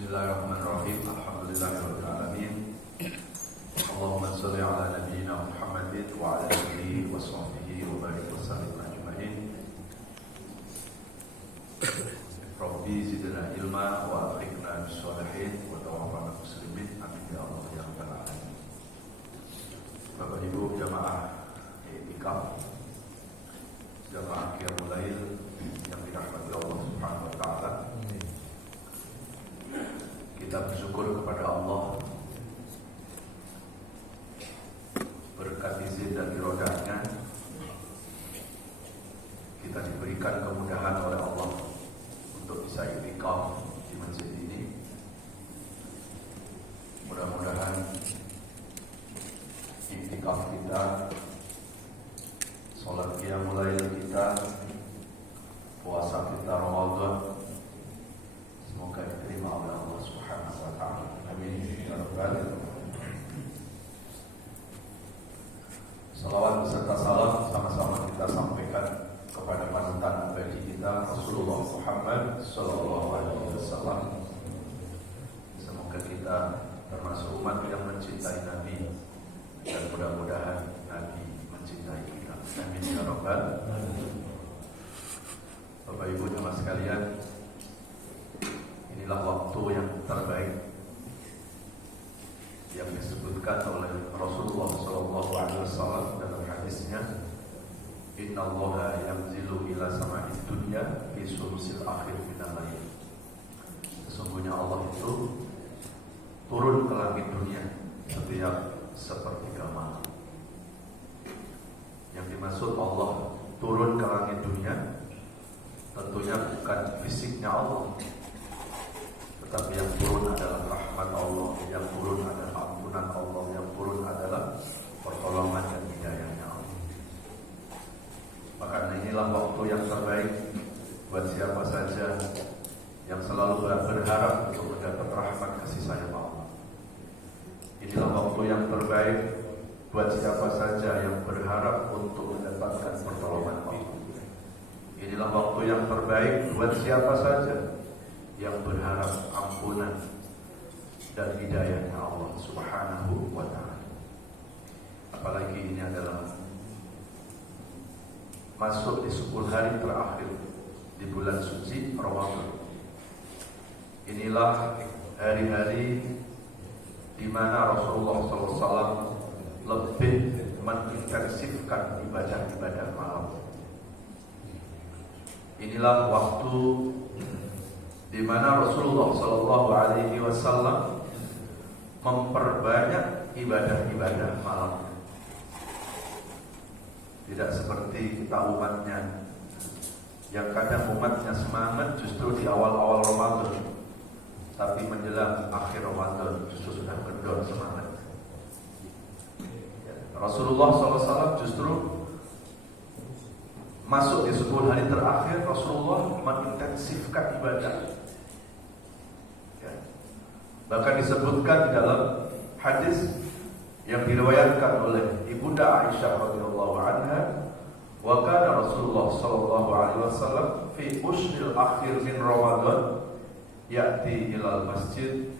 Bismillahirrahmanirrahim. Alhamdulillahirabbil alamin. Allahumma shalli ala nabiyyina Muhammadin wa ala alihi wa sahbihi wa barik wa sallim ajma'in. Rabbi zidna ilma wa akhrijna bis-shalihin wa tawaffana muslimin. Amin ya Allah ya rabbal alamin. Bapak Ibu jamaah i'tikaf, jamaah qiyamul lail yang dirahmati Allah Subhanahu wa taala. Kita bersyukur kepada Allah berkat izin dan iradahnya kita diberikan kemudahan oleh Allah untuk bisa i'tikaf di masjid ini. Mudah-mudahan i'tikaf kita, sholat qiyamul lail kita, puasa kita Ramadan semoga diterima oleh Allah Subhanahu wa taala. Amin ya rabbal alamin. Salawat beserta salam sama-sama kita sampaikan kepada panutan abadi kita Rasulullah Muhammad sallallahu alaihi wasallam. Semoga kita termasuk umat yang mencintai Nabi dan mudah-mudahan Nabi mencintai kita. Amin ya rabbal alamin. Bapak Ibu jemaah sekalian, inilah waktu yang terbaik yang disebutkan oleh Rasulullah SAW dalam hadisnya, Innallaha yanzilu ila sama'id dunya fi sulusil akhir minal lail. Sesungguhnya Allah itu turun ke langit dunia setiap sepertiga malam. Yang dimaksud Allah turun ke langit dunia tentunya bukan fisiknya Allah, tetapi yang turun adalah rahmat Allah, yang turun adalah ampunan Allah, yang turun adalah pertolongan dan hidayahnya Allah. Maka inilah waktu yang terbaik buat siapa saja yang selalu berharap untuk mendapat rahmat kasih sayang Allah. Inilah waktu yang terbaik buat siapa saja yang berharap untuk mendapatkan pertolongan Allah. Inilah waktu yang terbaik buat siapa saja yang berharap ampunan dan hidayahnya Allah Subhanahu wa ta'ala. Apalagi ini adalah masuk di 10 hari terakhir di bulan suci Ramadan. Inilah hari-hari di mana Rasulullah SAW lebih mengintensifkan ibadah-ibadah malam. Inilah waktu di mana Rasulullah SAW memperbanyak ibadah-ibadah malam. Tidak seperti kita umatnya, yang kadang umatnya semangat justru di awal-awal Ramadan, tapi menjelang akhir Ramadan justru sudah kendor semangat. Rasulullah SAW justru masuk di 10 hari terakhir, Rasulullah mengintensifkan ibadah. Bahkan disebutkan di dalam hadis yang diriwayatkan oleh Ibunda Aisyah radhiyallahu anha, wa kana Rasulullah sallallahu alaihi wasallam fi ushril akhir min Ramadan ya'ti ilal masjid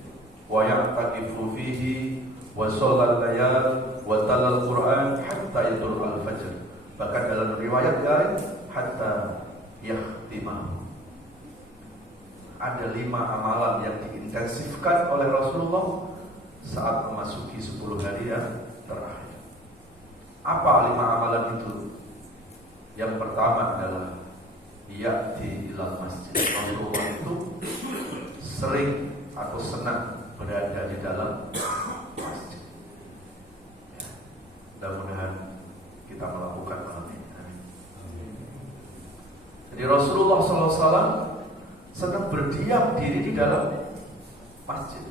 wa ya'taqifu fihi wa shallal layal wa talal Qur'an hatta yatul al-fajr. Bahkan dalam riwayat lain hatta yahtimah. Ada 5 amalan yang diintensifkan oleh Rasulullah saat memasuki 10 hari yang terakhir. Apa 5 amalan itu? Yang pertama adalah ya'ti ilal masjid. Rasulullah itu sering atau senang berada di dalam masjid. Mudah-mudahan kita melakukan malam ini. Jadi Rasulullah SAW sedang berdiam diri di dalam masjid.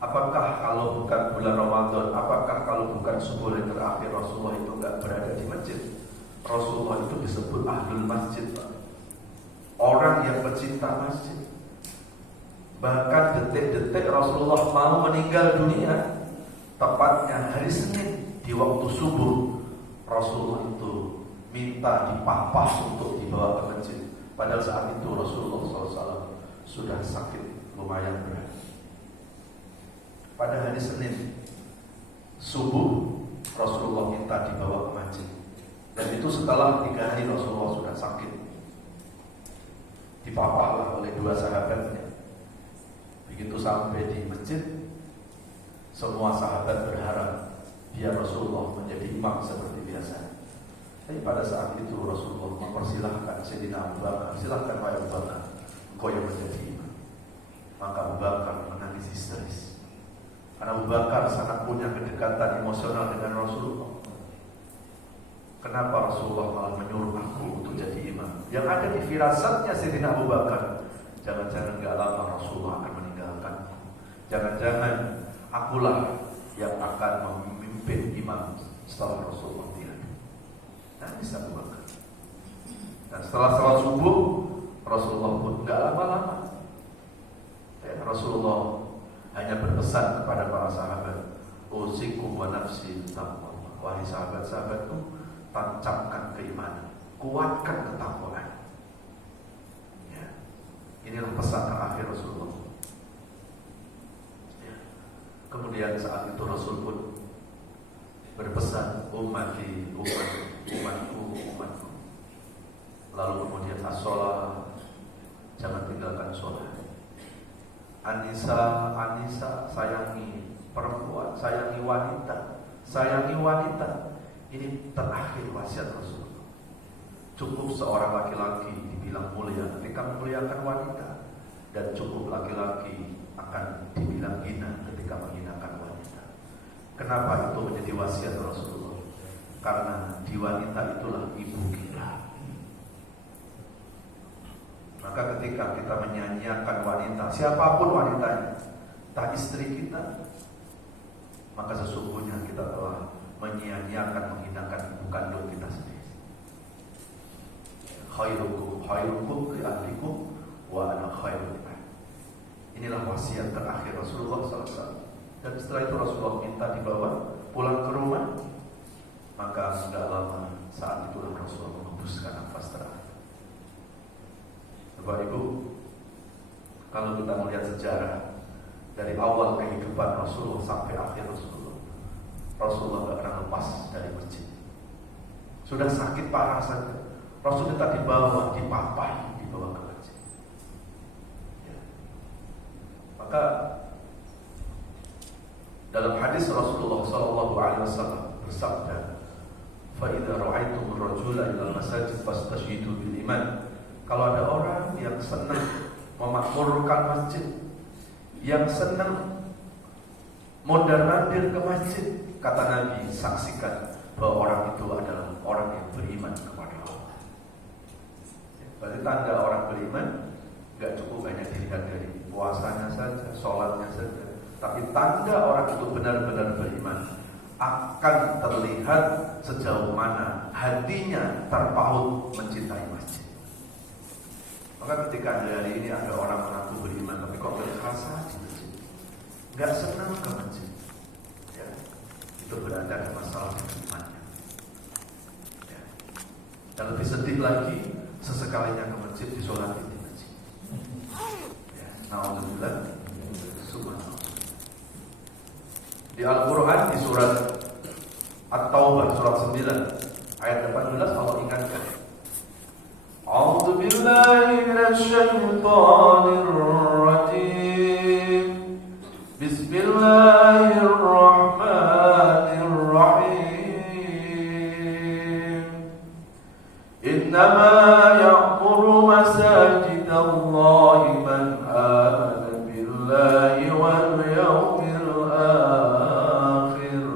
Apakah kalau bukan bulan Ramadan, apakah kalau bukan 10 hari terakhir Rasulullah itu enggak berada di masjid? Rasulullah itu disebut ahlul masjid, Pak. Orang yang pecinta masjid. Bahkan detik-detik Rasulullah mau meninggal dunia, tepatnya hari Senin di waktu subuh, Rasulullah itu minta dipapah untuk dibawa ke masjid. Padahal saat itu Rasulullah SAW sudah sakit lumayan berat. Pada hari Senin subuh Rasulullah minta dibawa ke masjid. Dan itu setelah 3 hari Rasulullah sudah sakit. Dipapahlah oleh 2 sahabatnya. Begitu sampai di masjid, semua sahabat berharap biar Rasulullah menjadi imam seperti biasa. Tapi pada saat itu Rasulullah mempersilahkan Sayyidina Abu Bakar, silahkan wahai Abu Bakar, engkau yang menjadi imam. Maka Abu Bakar menangis histeris. Karena Abu Bakar sangat punya kedekatan emosional dengan Rasulullah. Kenapa Rasulullah malah menyuruh aku untuk jadi imam? Yang ada di firasatnya Sayyidina Abu Bakar, jangan-jangan gak lama Rasulullah akan meninggalkanku. Jangan-jangan akulah yang akan memimpin imam setelah Rasulullah tiada. Nangis Abu Bakar. Dan setelah salat subuh, Rasulullah pun gak lama-lama. Rasulullah hanya berpesan kepada para sahabat, usikum wa nafsi taqwa. Wahai sahabat-sahabatku, tancapkan keimanan, kuatkan ketakwaan. Ya. Inilah pesan terakhir Rasulullah. Ya. Kemudian saat itu Rasul pun berpesan, umatku. Lalu kemudian as-sholat, jangan tinggalkan sholat. Anisa, sayangi perempuan, sayangi wanita. Ini terakhir wasiat Rasulullah. Cukup seorang laki-laki dibilang mulia ketika memuliakan wanita, dan cukup laki-laki akan dibilang hina ketika menghinakan wanita. Kenapa itu menjadi wasiat Rasulullah? Karena di wanita itulah ibu kita. Maka ketika kita menyanyiakan wanita, siapapun wanitanya, entah istri kita, maka sesungguhnya kita telah menyia-nyiakan, menghinakan ibu kandung kita sendiri. Khairukum li ahlikum wa ana khairul liman. Inilah wasiat terakhir Rasulullah SAW. Dan setelah itu Rasulullah minta dibawa pulang ke rumah. Maka tidak lama saat itulah Rasulullah menghembuskan nafas terakhir. Bapak Ibu, kalau kita melihat sejarah dari awal kehidupan Rasulullah sampai akhir Rasulullah tidak pernah lepas dari masjid. Sudah sakit parah saja, Rasul tetap dibawa ke masjid. Ya. Maka dalam hadis Rasulullah SAW bersabda, "Fa idza ra'aitum ar-rajula ila al-masajid fastashidu bil iman." Kalau ada orang yang senang memakmurkan masjid, yang senang mondar-mandir ke masjid, kata Nabi, saksikan bahwa orang itu adalah orang yang beriman kepada Allah. Berarti tanda orang beriman gak cukup hanya dilihat dari puasanya saja, sholatnya saja, tapi tanda orang itu benar-benar beriman akan terlihat sejauh mana hatinya terpaut mencintai masjid. Maka ketika hari ini ada orang mengaku beriman, tapi kok gak kerasa di masjid, gak senang ke masjid, ya, itu berarti ada masalah dengan imannya. Ya. Dan lebih sedih lagi, sesekalinya ke masjid disolati di masjid. Ya. Alhamdulillah, subhanallah. Di Al-Quran di surat At-Taubah surat 9 ayat 18 Allah ingatkan, A'udzu billahi minasyaitonir rajim. Bismillahirrahmanirrahim. Innama ya'muru masajidallahi man amana billahi wal yawmil akhir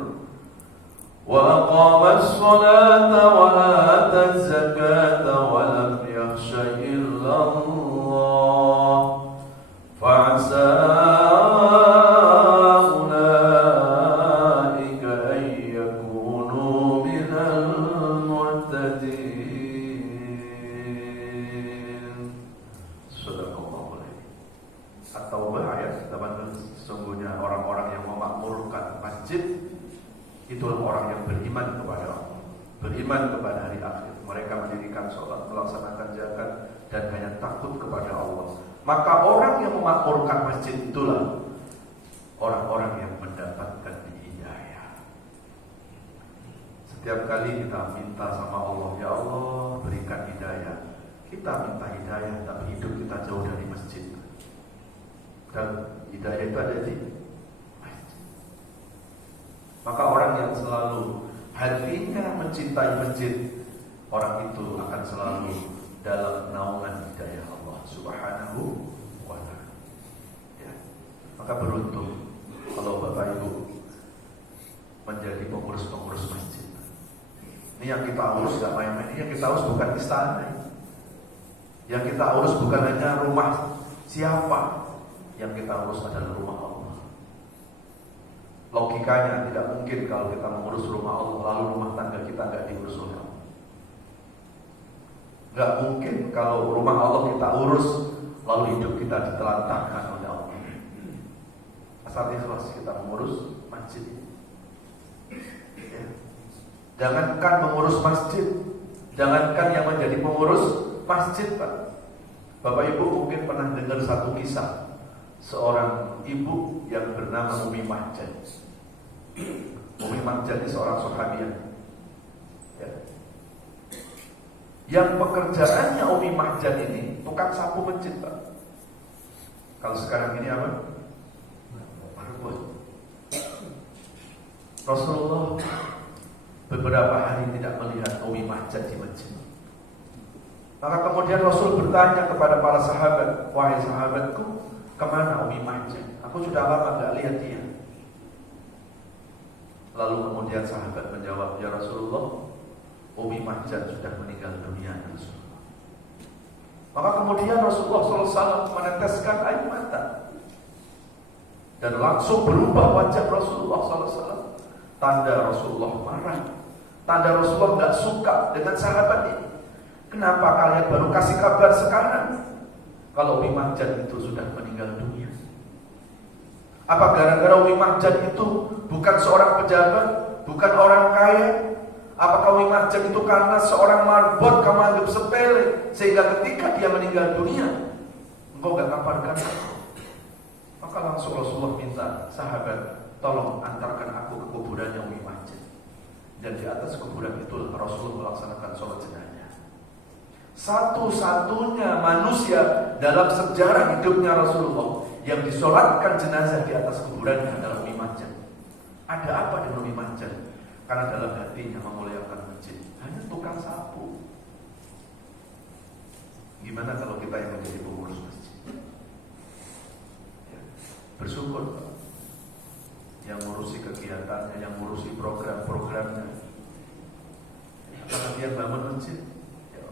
wa aqama as-salata wa ata az-zakata wa lam yakhsha illa Allah fa'asa ulaika an yakunu minal muhtadin. Sadaqallahu alaihi. At-Taubah ayat 18. Sesungguhnya orang-orang yang memakmurkan masjid itulah orang yang beriman kepada Allah, beriman kepada hari akhir. Mereka mendirikan sholat, melaksanakan zakat, dan hanya takut kepada Allah. Maka orang yang memakmurkan masjid itulah orang-orang yang mendapatkan hidayah. Setiap kali kita minta sama Allah, ya Allah berikan hidayah, kita minta hidayah tapi hidup kita jauh dari masjid. Dan hidayah itu ada di masjid. Maka orang yang selalu hatinya mencintai masjid, orang itu akan selalu dalam naungan hidayah Allah Subhanahu wa ta'ala. Ya. Maka beruntung kalau Bapak Ibu menjadi pengurus-pengurus masjid. Ini yang kita urus gak main-main. Ini yang kita urus bukan istana. Yang kita urus bukan hanya rumah siapa. Yang kita urus adalah rumah Allah. Logikanya tidak mungkin kalau kita mengurus rumah Allah lalu rumah tangga kita gak diurus oleh Allah. Gak mungkin kalau rumah Allah kita urus lalu hidup kita ditelantarkan oleh Allah. Asal ikhlas kita mengurus masjid. Ya. Jangankan mengurus masjid, jangankan yang menjadi pengurus masjid, Pak. Bapak Ibu mungkin pernah dengar satu kisah seorang ibu yang bernama Umi Mahjan. Umi Mahjan ini seorang sahabiah. Ya. Yang pekerjaannya Umi Mahjan ini tukang sapu masjid, Pak. Kalau sekarang ini apa? Marbot. Rasulullah beberapa hari tidak melihat Umi Mahjan di masjid. Maka kemudian Rasul bertanya kepada para sahabat, wahai sahabatku, kemana Umi Mahjan? Aku sudah lama tidak lihat dia. Lalu kemudian sahabat menjawab, ya Rasulullah, Umi Mahjan sudah meninggal dunia, ya Rasulullah. Maka kemudian Rasulullah SAW meneteskan air mata dan langsung berubah wajah Rasulullah SAW. Tanda Rasulullah marah, tanda Rasulullah tidak suka dengan sahabat ini. Kenapa kalian baru kasih kabar sekarang kalau Umi Mahjan itu sudah meninggal dunia? Apa gara-gara Umi Mahjan itu bukan seorang pejabat, bukan orang kaya? Apakah Umi Mahjan itu karena seorang marbot kamu anggap sepele sehingga ketika dia meninggal dunia engkau gak kabarkan aku? Maka langsung Rasulullah minta sahabat, tolong antarkan aku ke kuburannya Umi Mahjan. Dan di atas kuburan itu Rasulullah melaksanakan sholat jenazah. Satu-satunya manusia dalam sejarah hidupnya Rasulullah yang disolatkan jenazah di atas kuburannya adalah Umi Mahjan. Ada apa dengan Umi Mahjan? Karena dalam hatinya memuliakan masjid. Hanya tukang sapu. Gimana kalau kita yang menjadi pengurus masjid? Ya. Bersyukur, Pak. Yang ngurusi kegiatannya, yang ngurusi program-programnya. Karena dia bangun masjid. Ya.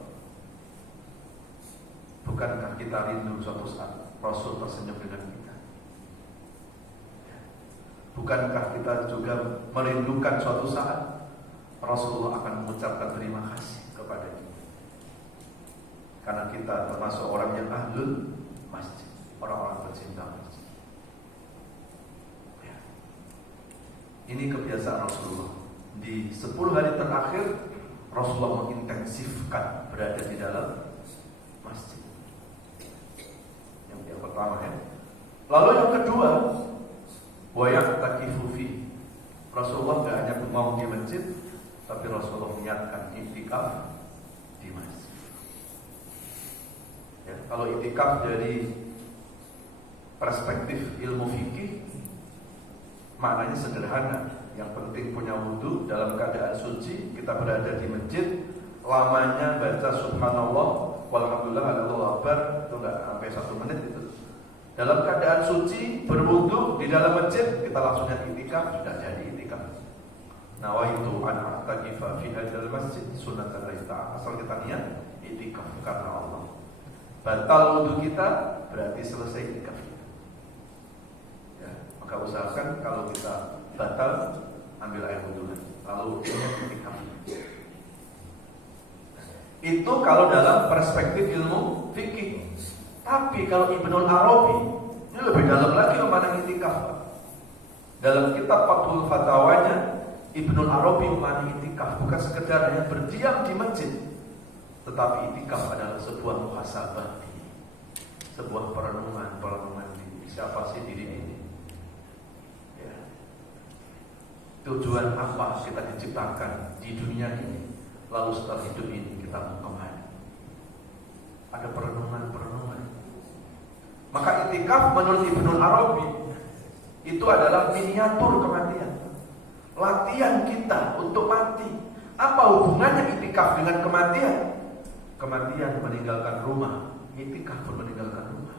Bukankah kita rindu suatu saat Rasul tersenyum dengan kita? Bukankah kita juga merindukan suatu saat Rasulullah akan mengucapkan terima kasih kepada kita? Karena kita termasuk orang yang ahlul masjid, orang-orang pecinta masjid. Ya. Ini kebiasaan Rasulullah. Di 10 hari terakhir Rasulullah mengintensifkan berada di dalam masjid. Yang pertama ya. Lalu yang kedua, wa ya'takifu fi. Rasulullah tidak hanya mau di masjid, tapi Rasulullah niatkan i'tikaf di masjid. Ya, kalau i'tikaf dari perspektif ilmu fikih, maknanya sederhana. Yang penting punya wudu, dalam keadaan suci, kita berada di masjid, lamanya baca subhanallah, walhamdulillah, Allahu akbar, itu enggak sampai 1 menit itu. Dalam keadaan suci, berwudu di dalam masjid, kita langsung i'tikaf, sudah jadi i'tikaf. Nawaitu an a'takifa fi hadzal masjid sunnatan lillahi ta'ala. Asal kita niat i'tikaf karena Allah. Batal wudu kita berarti selesai i'tikaf kita. Ya, maka usahakan kalau kita batal ambil air wudu lalu i'tikaf. Itu kalau dalam perspektif ilmu fikih. Tapi kalau Ibnul Arabi ini lebih dalam lagi memandang i'tikaf. Dalam kitab Fathul Fatawanya, Ibnul Arabi memandang i'tikaf bukan sekedar hanya berdiam di masjid, Tetapi itikaf adalah sebuah muhasabah, sebuah perenungan diri. Siapa sih diri ini? Ya. Tujuan apa kita diciptakan di dunia ini? Lalu setelah hidup ini kita mau kemana? Ada perenungan. Maka itikaf menurut Ibnu Arabi itu adalah miniatur kematian. Latihan kita untuk mati. Apa hubungannya itikaf dengan kematian? Kematian meninggalkan rumah, itikaf pun meninggalkan rumah.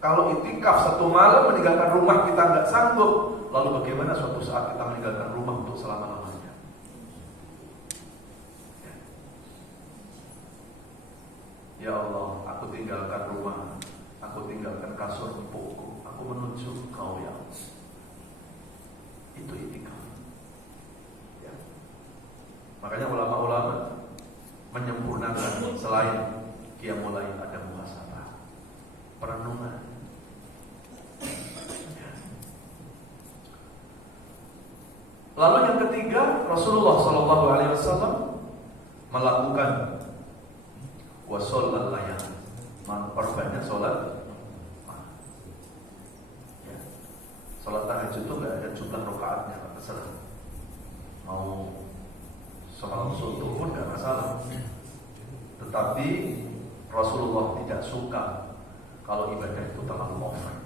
Kalau itikaf satu malam meninggalkan rumah kita nggak sanggup, lalu bagaimana suatu saat kita meninggalkan rumah untuk selama-lamanya? Ya Allah, aku tinggalkan rumah, aku tinggalkan kasur empukku, aku menuju Kau ya Allah. Itu itikaf. Ya. Makanya ulama-ulama menyempurnakan selain qiyamul lail ada muhasabah, perenungan. Ya. Lalu yang ketiga, Rasulullah SAW melakukan wasolal layal, memperbanyak sholat. Ya. Sholat tahajud itu nggak ada jumlah rakaatnya, terserah. Mau semalam suntuk pun nggak masalah. Tetapi Rasulullah tidak suka kalau ibadah itu terlalu over.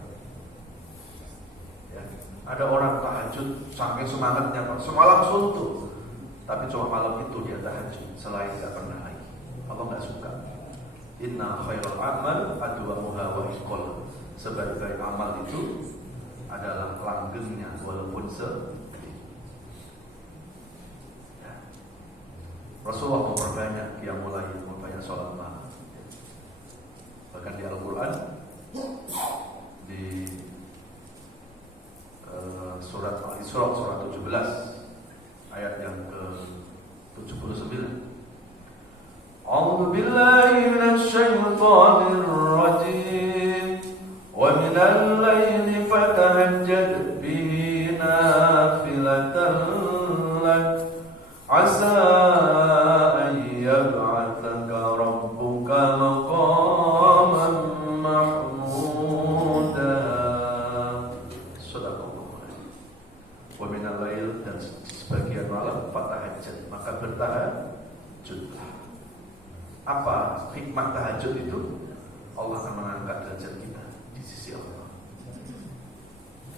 Ya. Ada orang tahajud sampai semangatnya semalam suntuk, tapi cuma malam itu dia tahajud, selain tidak pernah lagi. Allah nggak suka. Inna khairal amal adwamuha wa iqol. Sebagai amal itu adalah langgengnya walaupun sedikit. Ya. Rasulullah memperbanyak qiyamul lail, memperbanyak sholat malam. Bahkan di Al-Quran di surat Al-Isra surat 17 ayat yang ke-79. A'udzu billahi minasy syaithanir rajim. Wa minal laili fatahajjad bihi nafilatan lak 'asa an yab'atsaka rabbuka maqaman mahmuda. Shadaqallah. Wa minal lail, dan sebagian malam fatahajjad, maka bertahajudlah. Apa hikmah tahajud itu? Allah akan mengangkat derajat kita di sisi Allah.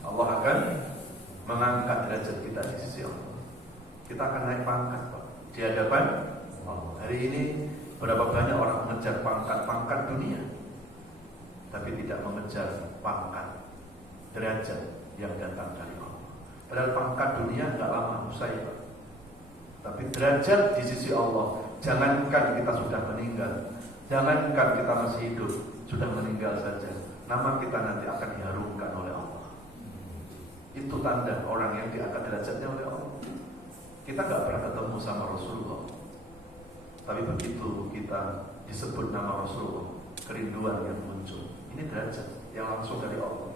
Allah akan mengangkat derajat kita di sisi Allah. Kita akan naik pangkat, Pak, di hadapan Allah. Hari ini berapa banyak orang mengejar pangkat dunia, tapi tidak mengejar pangkat derajat yang datang dari Allah. Padahal pangkat dunia nggak lama usai, Pak. Tapi derajat di sisi Allah, jangankan kita sudah meninggal, jangankan kita masih hidup, sudah meninggal saja, nama kita nanti akan diharumkan oleh Allah. Itu tanda orang yang diangkat derajatnya oleh Allah. Kita gak pernah ketemu sama Rasulullah, tapi begitu kita disebut nama Rasulullah, kerinduan yang muncul. Ini derajat yang langsung dari Allah.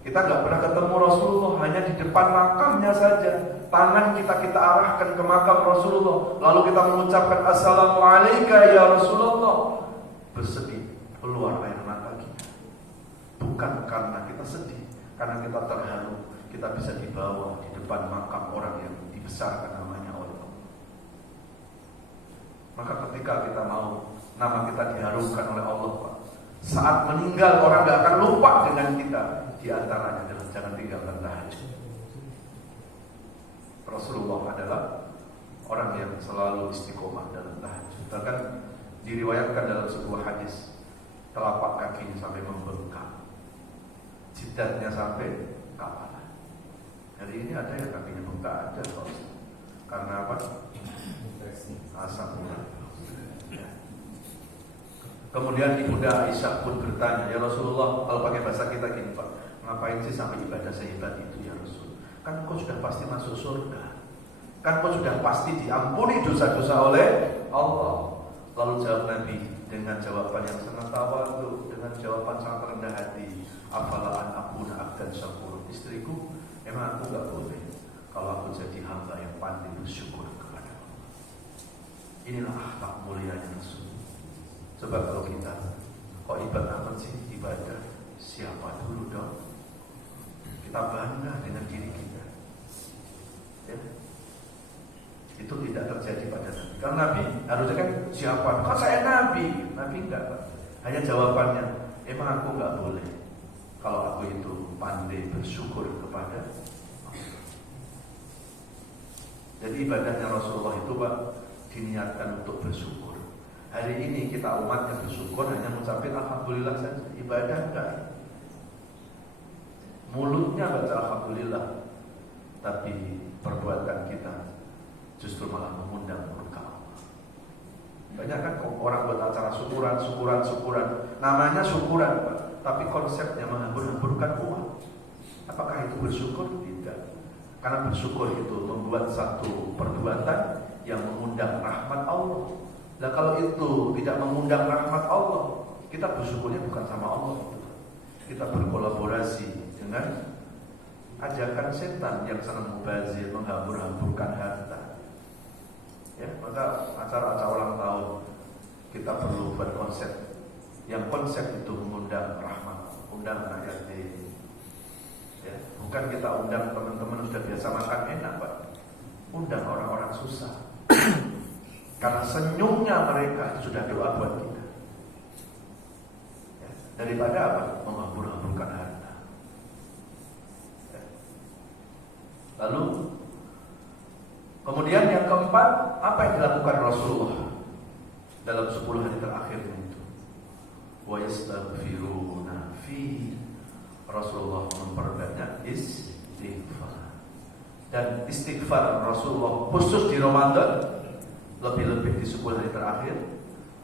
Kita gak pernah ketemu Rasulullah, hanya di depan makamnya saja. Tangan kita arahkan ke makam Rasulullah, lalu kita mengucapkan Assalamualaikum ya Rasulullah. Bersedih, keluar air mata kita. Bukan karena kita sedih, karena kita terharu. Kita bisa dibawa di depan makam orang yang dibesarkan namanya oleh Allah. Maka ketika kita mau nama kita diharumkan oleh Allah, Pak, saat meninggal orang gak akan lupa dengan kita. Di antaranya adalah jangan tinggalkan tahajud. Rasulullah adalah orang yang selalu istiqomah dalam tahajud. Bahkan diriwayatkan dalam sebuah hadis, telapak kakinya sampai membengkak, jidatnya sampai kepala. Hari ini ada yang kakinya bengkak aja, karena apa? Asam urat. Kemudian Ibunda Aisyah pun bertanya, ya Rasulullah, kalau pakai bahasa kita gini, Pak, ngapain sih sampai ibadah sehebat itu ya Rasul? Kan kau sudah pasti masuk surga, kan kau sudah pasti diampuni dosa-dosa oleh Allah. Lalu jawab Nabi dengan jawaban yang sangat tawadhu, dengan jawaban sangat rendah hati, afala an akuna abdan syakur. Istriku, emang aku gak boleh kalau aku jadi hamba yang pandai bersyukur kepada Allah. Inilah akhlak mulianya Rasul. Coba kalau kita kok ibadah apa sih? Ibadah siapa dulu dong? Kita bangga dengan diri kita, ya. Itu tidak terjadi pada Nabi. Karena Nabi harusnya kan siapa? Kok saya Nabi? Nabi enggak, Pak. Hanya jawabannya, emang aku enggak boleh kalau aku itu pandai bersyukur kepada Allah. Jadi ibadahnya Rasulullah itu, Pak, diniatkan untuk bersyukur. Hari ini kita umat yang bersyukur hanya mengucapkan alhamdulillah saja. Ibadah enggak. Mulutnya baca alhamdulillah, tapi perbuatan kita justru malah mengundang murka Allah. Banyak kan orang buat acara syukuran. Namanya syukuran, Pak, tapi konsepnya menghambur-hamburkan uang. Apakah itu bersyukur? Tidak. Karena bersyukur itu membuat satu perbuatan yang mengundang rahmat Allah. Nah kalau itu tidak mengundang rahmat Allah, kita bersyukurnya bukan sama Allah. Kita berkolaborasi dengan ajakan setan yang sangat mubazir, menghambur-hamburkan harta. Ya, maka acara-acara ulang tahun kita perlu buat konsep yang konsep itu mengundang rahmat, undang anak yatim. Ya, bukan kita undang teman-teman sudah biasa makan enak, Pak. Undang orang-orang susah. Karena senyumnya mereka sudah doa buat kita. Ya, daripada apa? Menghambur-hamburkan harta. Ya. Lalu kemudian yang keempat, apa yang dilakukan Rasulullah dalam 10 hari terakhirnya itu? Wa yastaghfiruna fi. Rasulullah memperbanyak istighfar. Dan istighfar Rasulullah khusus di Ramadan, lebih-lebih di 10 hari terakhir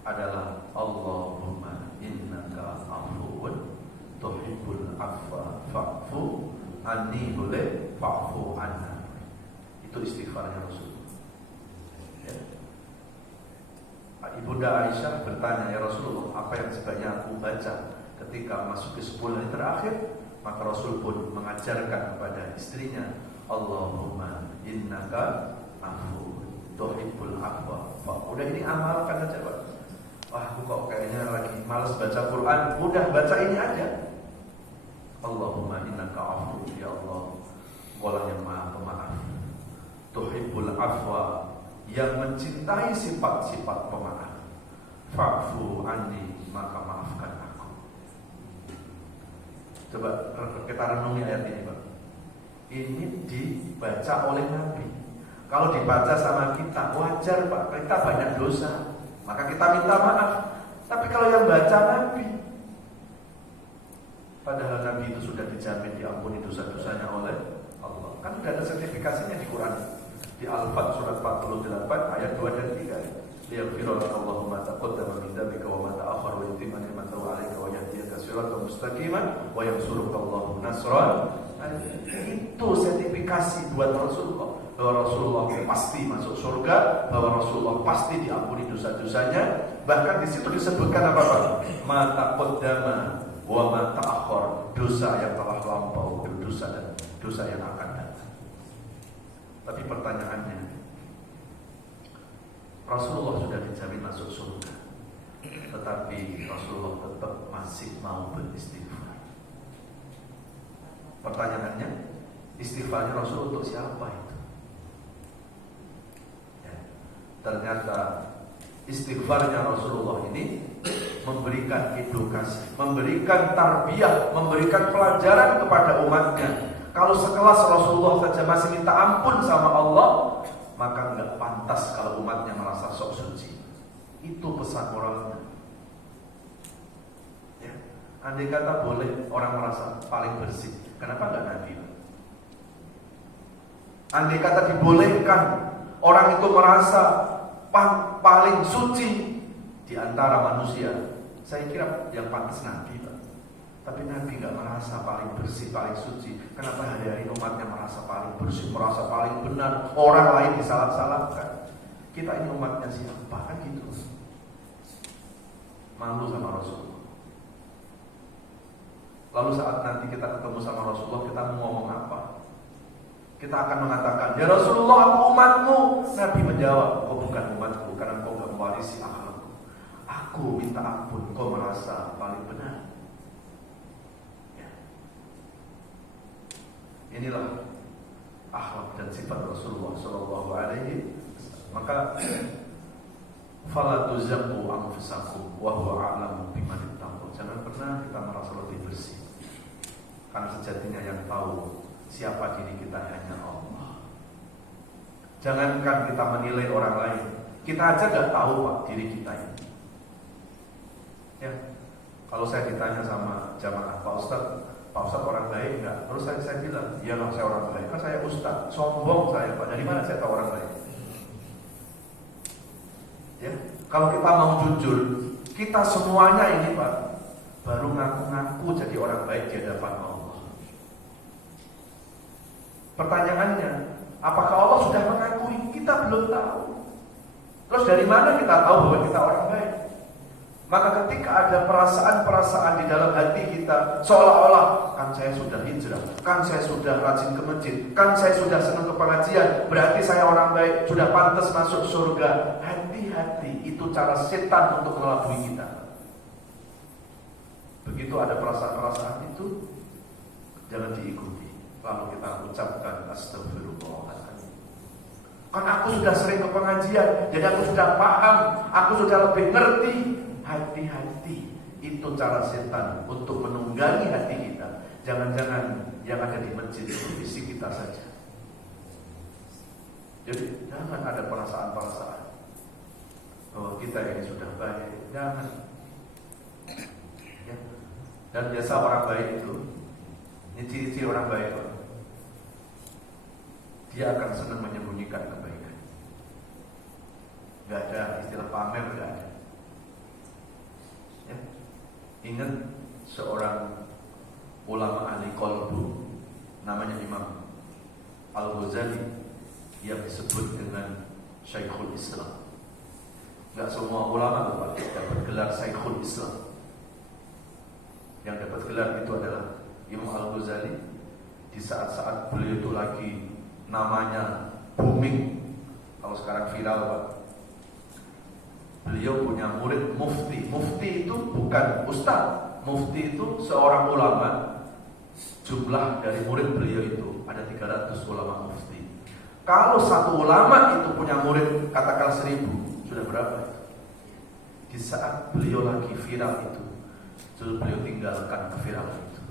adalah Allahumma innaka afuwun tuhibbul afwa fa'fu anni boleh fa'fu anna. Itu istighfarnya Rasulullah. Ya. Ibunda Aisyah bertanya, ya Rasulullah, apa yang sebaiknya aku baca ketika masuk ke 10 hari terakhir? Maka Rasul pun mengajarkan kepada istrinya, Allahumma innaka afuwun tuhibbul afwa. Udah ini amalkan aja, Pak. Wah, aku kok kayaknya lagi malas baca Quran. Udah baca ini aja. Allahumma innaka afuwun, ya Allah, Engkau yang Maha Pemaaf. Tuhibbul afwa, yang mencintai sifat-sifat pemaaf. Fa'fu anni, maka maafkan aku. Coba kita renungi ayat ini, Pak. Ini dibaca oleh Nabi. Kalau dibaca sama kita, wajar, Pak. Kita banyak dosa, maka kita minta maaf. Tapi kalau yang baca Nabi, padahal Nabi itu sudah dijamin diampuni dosa-dosanya oleh Allah. Kan sudah ada sertifikasinya di Quran. Di Al-Fat surat 48 ayat 2 dan 3. Liyaghfira laka Allahu ma taqaddama min dzambika wa ma ta'akhkhara wa yutimma ni'matahu 'alaika wa yahdiyaka siratan mustaqiman wa yansuruka Allahu nasran. Itu sertifikasi buat Rasulullah, bahwa Rasulullah pasti masuk surga, bahwa Rasulullah pasti diampuni dosa-dosanya. Bahkan di situ disebutkan apa, Pak? Ma taqaddama wa ma ta'akhkhara, dosa yang telah lampau, dosa dan dosa yang akan datang. Tapi pertanyaannya, Rasulullah sudah dijamin masuk surga, tetapi Rasulullah tetap masih mau beristighfar. Pertanyaannya, istighfarnya Rasul untuk siapa itu? Ya, ternyata istighfarnya Rasulullah ini memberikan edukasi, memberikan tarbiyah, memberikan pelajaran kepada umatnya. Kalau sekelas Rasulullah saja masih minta ampun sama Allah, maka enggak pantas kalau umatnya merasa sok suci. Itu pesan moralnya. Ya. Andai kata boleh orang merasa paling bersih, kenapa enggak Nabi? Andai kata dibolehkan orang itu merasa paling suci di antara manusia, saya kira yang pantas Nabi, Pak. Tapi Nabi enggak merasa paling bersih, paling suci. Kenapa hari-hari umatnya merasa paling bersih, merasa paling benar, orang lain disalah-salahkan? Kita ini umatnya siapa? Kan gitu. Malu sama Rasulullah. Lalu saat nanti kita ketemu sama Rasulullah, kita mau ngomong apa? Kita akan mengatakan, ya Rasulullah, aku umatmu. Nabi menjawab, kau bukan umatku, karena kau aku minta ampun, kau merasa paling benar. Ya. Inilah akhlak dan sifat Rasulullah Shallallahu Alaihi Wasallam. Maka fala tuzakku anfusakum wa huwa a'lamu biman ittaqaa. Jangan pernah kita merasa lebih bersih, karena sejatinya yang tahu siapa diri kita hanya Allah. Jangankan kita menilai orang lain, kita aja gak tahu Pak diri kita ini. Ya, kalau saya ditanya sama jamaah, Pak Ustadz orang baik enggak? Terus saya bilang, iya lah saya orang baik. Kan saya Ustadz, sombong saya Pak. Dari mana saya tahu orang baik? Ya, kalau kita mau jujur, kita semuanya ini Pak baru ngaku-ngaku jadi orang baik di hadapan Allah. Pertanyaannya, apakah Allah sudah mengakui? Kita belum tahu. Terus dari mana kita tahu bahwa kita orang baik? Maka ketika ada perasaan-perasaan di dalam hati kita, seolah-olah kan saya sudah hijrah, kan saya sudah rajin ke masjid, kan saya sudah senang ke pengajian, berarti saya orang baik, sudah pantas masuk surga. Hati-hati, itu cara setan untuk mengelabui kita. Begitu ada perasaan-perasaan itu, jangan diikuti. Lalu kita ucapkan astagfirullahaladzim. Kan aku sudah sering ke pengajian, jadi aku sudah paham, aku sudah lebih ngerti. Hati-hati, itu cara setan untuk menunggangi hati kita. Jangan-jangan yang ada di masjid itu isi kita saja. Jadi jangan ada perasaan-perasaan bahwa kita ini sudah baik. Jangan. Ya. Dan biasa orang baik itu, ini ciri-ciri orang baik, dia akan senang menyembunyikan kebaikan. Gak ada istilah pamer, gak ada. Ya. Ingat seorang ulama ahli qalbu, namanya Imam Al-Ghazali, yang disebut dengan Syekhul Islam. Gak semua ulama dapat gelar Syekhul Islam. Yang dapat gelar itu adalah Imam Al-Ghazali. Di saat-saat beliau itu lagi namanya booming, kalau sekarang viral Pak. Beliau punya murid mufti. Mufti itu bukan ustaz. Mufti itu seorang ulama. Jumlah dari murid beliau itu ada 300 ulama mufti. Kalau satu ulama itu punya murid katakan 1000, sudah berapa? Di saat beliau lagi viral itu, justru beliau tinggalkan keviralan itu.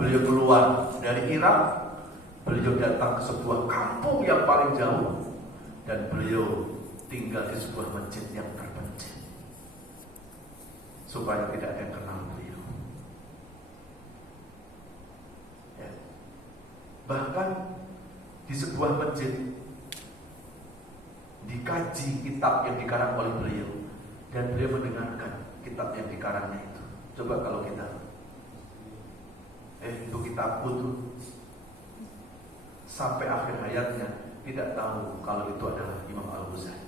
Beliau keluar dari Irak, beliau datang ke sebuah kampung yang paling jauh, dan beliau tinggal di sebuah masjid yang terpencil, supaya tidak ada yang kenal beliau. Ya. Bahkan di sebuah masjid dikaji kitab yang dikarang oleh beliau, dan beliau mendengarkan kitab yang dikarangnya itu. Coba kalau kita itu kitabku tuh, sampai akhir hayatnya tidak tahu kalau itu adalah Imam Al-Ghazali.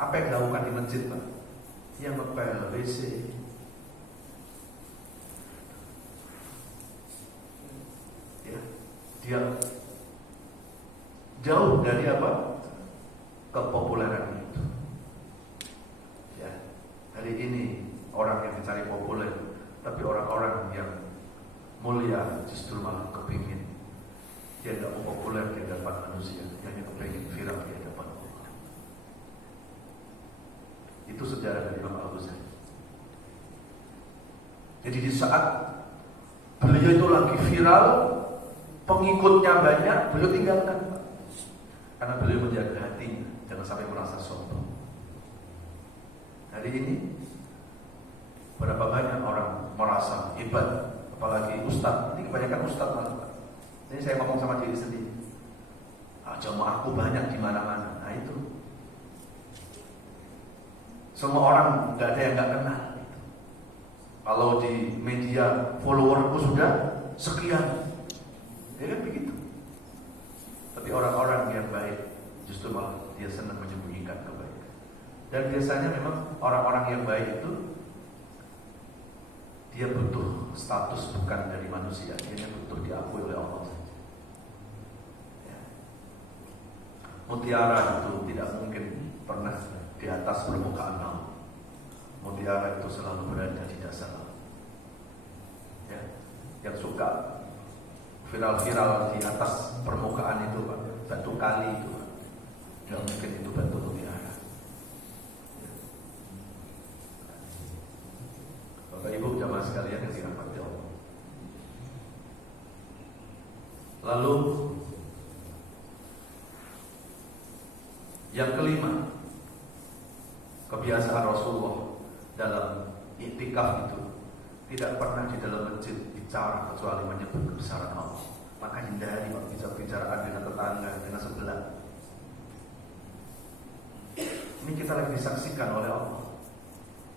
Apa yang dilakukan di masjid Pak? Dia ngepel WC, ya, dia jauh dari apa? Kepopuleran itu. Ya, hari ini orang yang mencari populer, tapi orang-orang yang mulia justru malah kepingin dia tidak mau populer di hadapan manusia, dia hanya kepingin viral di hadapan Allah. Itu sejarah dari Imam Al-Ghazali. Jadi di saat beliau itu lagi viral, pengikutnya banyak, beliau tinggalkan, karena beliau menjaga hatinya, jangan sampai merasa sombong. Hari ini berapa banyak orang merasa hebat, apalagi ustaz. Ini kebanyakan ustaz malah. Ini saya ngomong sama diri sendiri. Jamaahku banyak di mana-mana. Nah itu, semua orang nggak ada yang nggak kenal. Kalau di media followerku sudah sekian, ya kan begitu. Tapi orang-orang yang baik justru malah dia senang menyembunyikan kebaikan. Dan biasanya memang orang-orang yang baik itu dia butuh status bukan dari manusia, dia butuh diakui oleh Allah saja. Ya. Mutiara itu tidak mungkin pernah di atas permukaan laut. Mutiara itu selalu berada di dasar laut. Ya, yang suka viral-viral di atas permukaan itu Pak, batu kali itu Pak. Nggak mungkin itu batu mutiara. Bapak Ibu jamaah sekalian yang dirahmati Allah. Lalu yang kelima, kebiasaan Rasulullah dalam iktikaf itu tidak pernah di dalam masjid bicara kecuali menyebut kebesaran Allah. Maka hindari bicara-bicaraan dengan tetangga, dengan sebelah. Ini kita lagi disaksikan oleh Allah.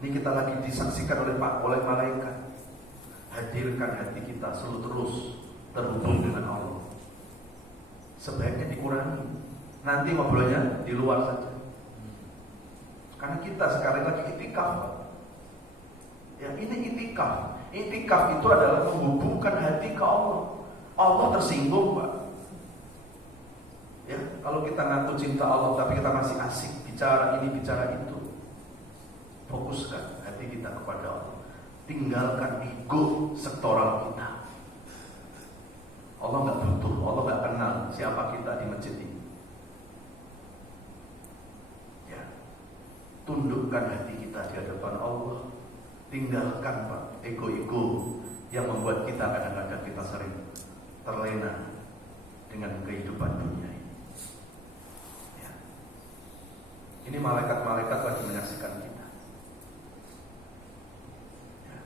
Ini kita lagi disaksikan oleh malaikat. Hadirkan hati kita selalu terus terhubung dengan Allah. Sebaiknya dikurangi. Nanti ngobrolnya di luar saja. Karena kita sekarang lagi iktikaf, Pak. Ya, ini iktikaf. Iktikaf itu adalah menghubungkan hati ke Allah. Allah tersinggung, Pak. Ya, kalau kita ngaku cinta Allah tapi kita masih asik bicara ini bicara itu, fokuskan hati kita kepada Allah. Tinggalkan ego sektoral kita. Allah nggak butuh, Allah nggak kenal siapa kita di masjid ini. Ya, tundukkan hati kita di hadapan Allah. Tinggalkan Pak ego-ego yang membuat kita kadang-kadang kita sering terlena dengan kehidupan dunia ini. Ya. Ini malaikat-malaikat lagi menyaksikan kita. Ya.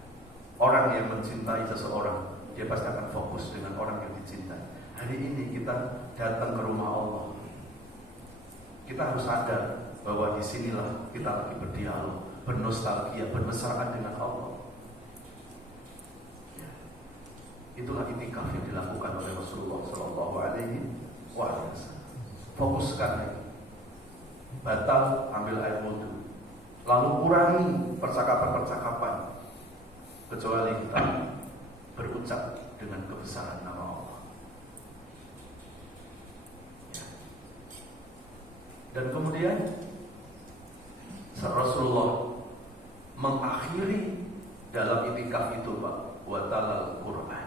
Orang yang mencintai seseorang, dia pasti akan fokus dengan orang yang dicintai. Hari ini kita datang ke rumah Allah. Kita harus sadar bahwa disinilah kita lagi berdialog, bernostalgia, bermesraan dengan Allah. Ya. Itulah iktikaf yang dilakukan oleh Rasulullah Shallallahu Alaihi Wasallam. Fokuskan, batal ambil air wudhu, lalu kurangi percakapan-percakapan, kecuali kita berucap dengan kebesaran nama Allah. Ya. Dan kemudian Rasulullah mengakhiri dalam iktikaf itu Pak, wa talal Quran.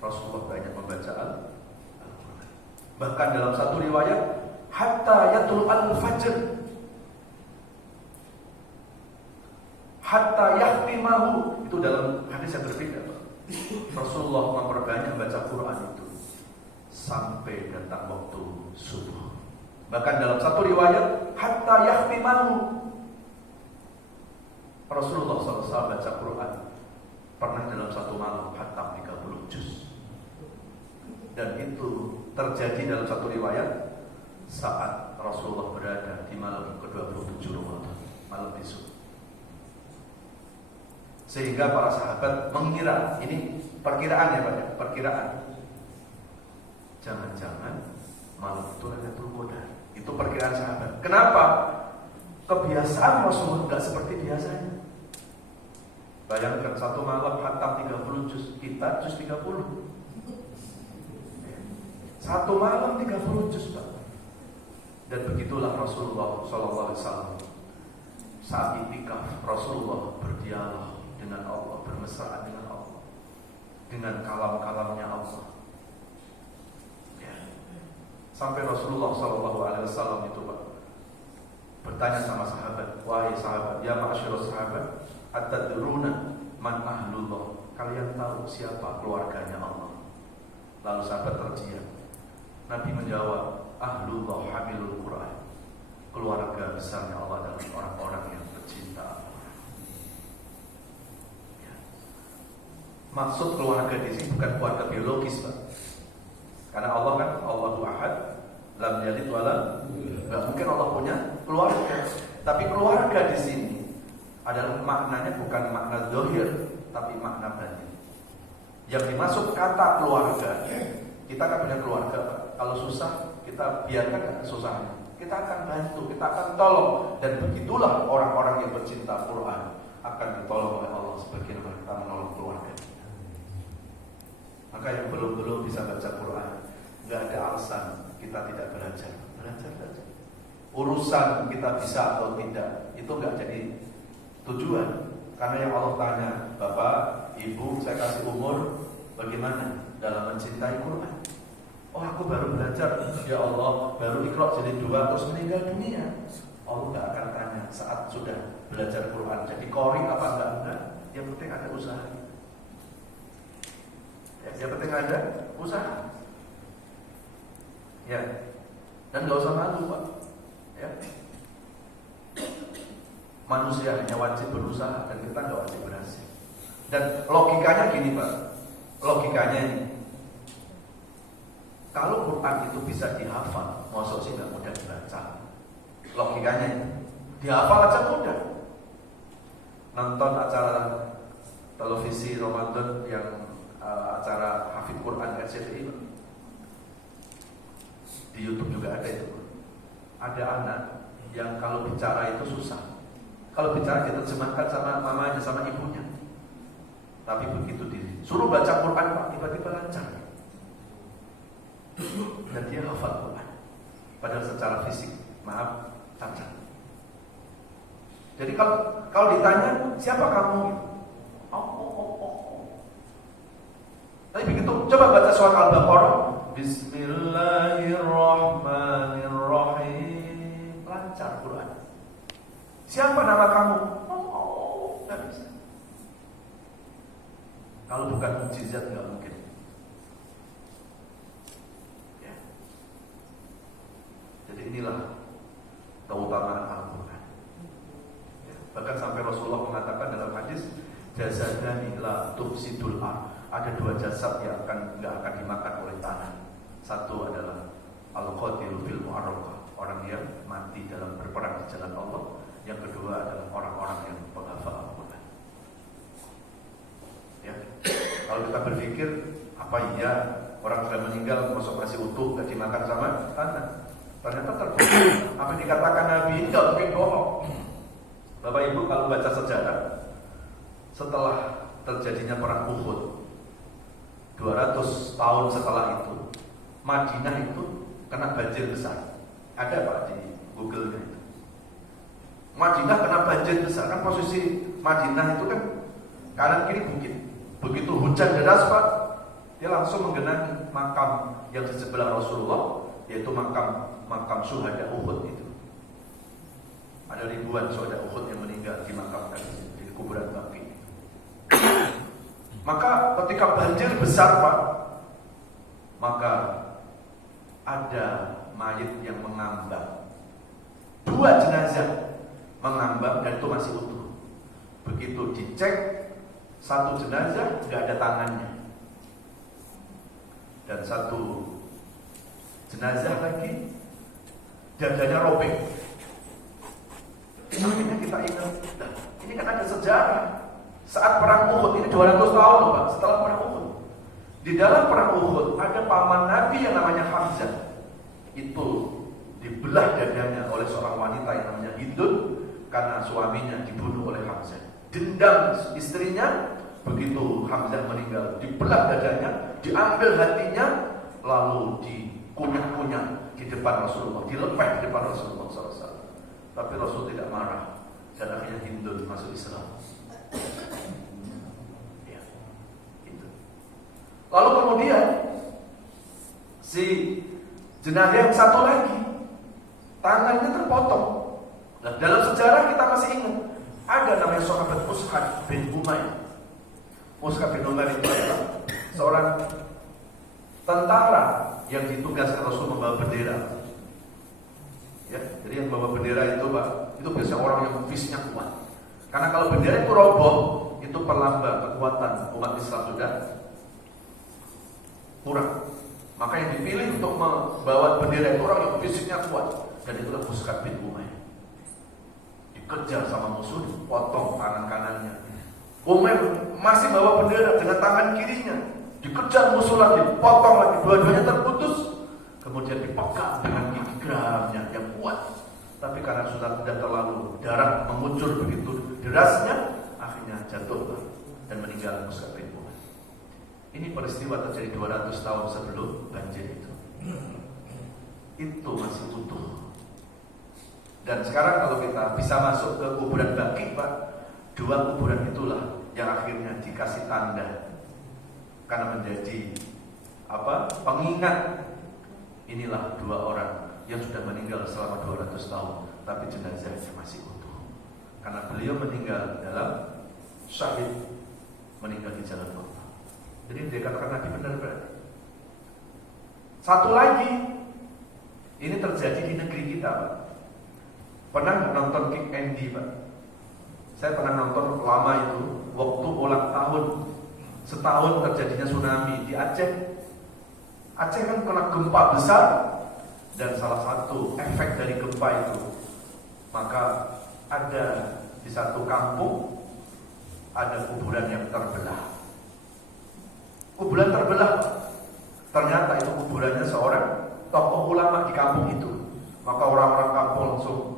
Rasulullah banyak membaca Al-Quran. Bahkan dalam satu riwayat, hatta yatul al-fajr, hatta yahtimahu. Itu dalam hadis yang berbeda Pak. Rasulullah memperbanyak baca Quran itu sampai datang waktu subuh. Bahkan dalam satu riwayat, hatta yahtimahu. Rasulullah SAW baca Quran pernah dalam satu malam hatam 30 juz. Dan itu terjadi dalam satu riwayat saat Rasulullah berada di malam ke-27 Ramadan, malam besok. Sehingga para sahabat mengira, ini perkiraan ya Pak, perkiraan. Jangan-jangan malam itu Lailatul Qadar. Itu perkiraan sahabat. Kenapa? Kebiasaan Rasulullah nggak seperti biasanya. Bayangkan satu malam hatam 30 juz, kita juz 30. Satu malam 30 juz Pak. Dan begitulah Rasulullah SAW. Saat iktikaf, Rasulullah berdialog dengan Allah, bermesraan dengan Allah, dengan kalam-kalamnya Allah. Ya. Sampai Rasulullah SAW itu Pak bertanya sama sahabat, wahai sahabat, ya ma'asyirus sahabat, atadruna man ahlullah, kalian tahu siapa keluarganya Allah? Lalu sahabat terdiam. Nabi menjawab, ahlullah hamilul Quran, keluarga besarnya Allah adalah orang-orang yang bercinta Allah. Ya. Maksud keluarga di sini bukan keluarga biologis Pak. Karena Allah kan Allahu Ahad, lam yalid wa lam, nggak mungkin Allah punya keluarga. Tapi keluarga di sini adalah maknanya bukan makna zahir, tapi makna batin. Yang dimaksud kata keluarga, kita kan punya keluarga Pak. Kalau susah, kita biarkan kesusahannya. Kita akan bantu, kita akan tolong. Dan begitulah orang-orang yang bercinta Quran akan ditolong oleh Allah sebagaimana kita menolong keluarga kita. Maka yang belum bisa baca Quran, nggak ada alasan kita tidak belajar. Belajar saja. urusan kita bisa atau tidak itu nggak jadi tujuan. Karena yang Allah tanya, Bapak, Ibu, saya kasih umur bagaimana dalam mencintai Quran. Oh, aku baru belajar, ya Allah, baru Iqra jadi 2 terus meninggal dunia. Allah nggak akan tanya saat sudah belajar Quran jadi qori apa enggak. Yang penting ada usaha. Ya, yang penting ada usaha. Ya, dan nggak usah malu, Pak. Ya. Manusia hanya wajib berusaha dan kita nggak wajib berhasil. Dan logikanya gini, Pak. Logikanya ini, kalau Quran itu bisa dihafal, maksud sih nggak mudah dibaca. Logikanya ini, dihafal aja mudah. Nonton acara televisi Ramadan yang acara Hafidz Quran RCTI di YouTube juga ada itu. Ada anak yang kalau bicara itu susah. Kalau bicara diterjemahkan sama mamanya, sama ibunya. Tapi begitu disuruh baca Quran, Pak, tiba-tiba lancar. Dan dia hafal Quran. Padahal secara fisik, maaf, cacat. Jadi kalau ditanya, siapa kamu? Tapi begitu, coba baca surat Al-Baqarah. Bismillahirrahmanirrahim. Lancar Quran. Siapa nama kamu? Nggak bisa. Kalau bukan mukjizat nggak mungkin. Ya. Jadi inilah keutamaan Al-Quran. Ya. Bahkan sampai Rasulullah mengatakan dalam hadis, jasadani la tufsidul ardh. Ada 2 jasad yang nggak akan dimakan oleh tanah. Satu adalah al-qatilu fil mu'arraqah, orang yang mati dalam berperang di jalan Allah. Yang kedua adalah orang-orang yang penghafal Al-Quran. Ya. Kalau kita berpikir, apa iya orang sudah meninggal masuk masih utuh nggak dimakan sama tanah? Ternyata terbukti apa yang dikatakan Nabi ini nggak mungkin bohong. Bapak Ibu kalau baca sejarah, setelah terjadinya perang Uhud, 200 tahun setelah itu, Madinah itu kena banjir besar. Ada Pak di Google-nya itu. Madinah kena banjir besar, kan posisi Madinah itu kan kanan kiri bukit. Begitu hujan deras, Pak, dia langsung menggenangi makam yang di sebelah Rasulullah, yaitu makam syuhada Uhud itu. Ada ribuan syuhada Uhud yang meninggal dimakamkan di kuburan Baqi. Maka ketika banjir besar, Pak, maka ada mayit yang mengambang. 2 jenazah mengambang dan itu masih utuh. Begitu dicek, 1 jenazah nggak ada tangannya, dan 1 jenazah lagi dadanya robek. Akhirnya kita ingat, nah, ini kan ada sejarah. Saat perang Uhud, ini 200 tahun, Pak, setelah perang Uhud. Di dalam perang Uhud ada paman Nabi yang namanya Hamzah. Itu dibelah dadanya oleh seorang wanita yang namanya Hindun karena suaminya dibunuh oleh Hamzah. Dendam istrinya, begitu Hamzah meninggal, dibelah dadanya, diambil hatinya, lalu dikunyah-kunyah di depan Rasulullah, dilepeh di depan Rasulullah SAW. Tapi Rasul tidak marah dan akhirnya Hindun masuk Islam. Ya, itu. Lalu kemudian si jenazah yang satu lagi tangannya terpotong. Nah, dalam sejarah kita masih ingat ada namanya sahabat Mus'ab bin Umair. Mus'ab bin Umair itu adalah seorang tentara yang ditugaskan Rasul membawa bendera. Ya, jadi yang membawa bendera itu, Pak, itu biasanya orang yang fisiknya kuat. Karena kalau bendera itu roboh, itu perlambang kekuatan umat Islam sudah kurang. Maka yang dipilih untuk membawa bendera itu orang yang fisiknya kuat, dan itulah Mus'ab bin Umair. Dikejar sama musuh, dipotong tangan kanannya. Umair masih bawa bendera dengan tangan kirinya, dikejar musuh lagi, potong lagi, dua-duanya terputus. Kemudian dipegang dengan gigi geramnya yang kuat. Tapi karena sudah terlalu darah mengucur begitu derasnya, akhirnya jatuh dan meninggal Mus'ab bin Umair. Ini peristiwa terjadi 200 tahun sebelum banjir itu. Itu masih utuh. Dan sekarang kalau kita bisa masuk ke kuburan Baqi, Pak, 2 kuburan itulah yang akhirnya dikasih tanda karena menjadi pengingat. Inilah 2 orang yang sudah meninggal selama 200 tahun, tapi jenazahnya masih utuh. Karena beliau meninggal dalam syahid, meninggal di jalan Allah. Jadi dikatakan Nabi benar berarti. Satu lagi, ini terjadi di negeri kita, Pak. Pernah nonton Kick Andy, Pak? Saya pernah nonton lama itu, waktu ulang tahun setahun terjadinya tsunami di Aceh. Aceh kan kena gempa besar, dan salah satu efek dari gempa itu, maka ada di satu kampung ada kuburan yang terbelah. Kuburan terbelah, Pak. Ternyata itu kuburannya seorang tokoh ulama di kampung itu. Maka orang-orang kampung langsung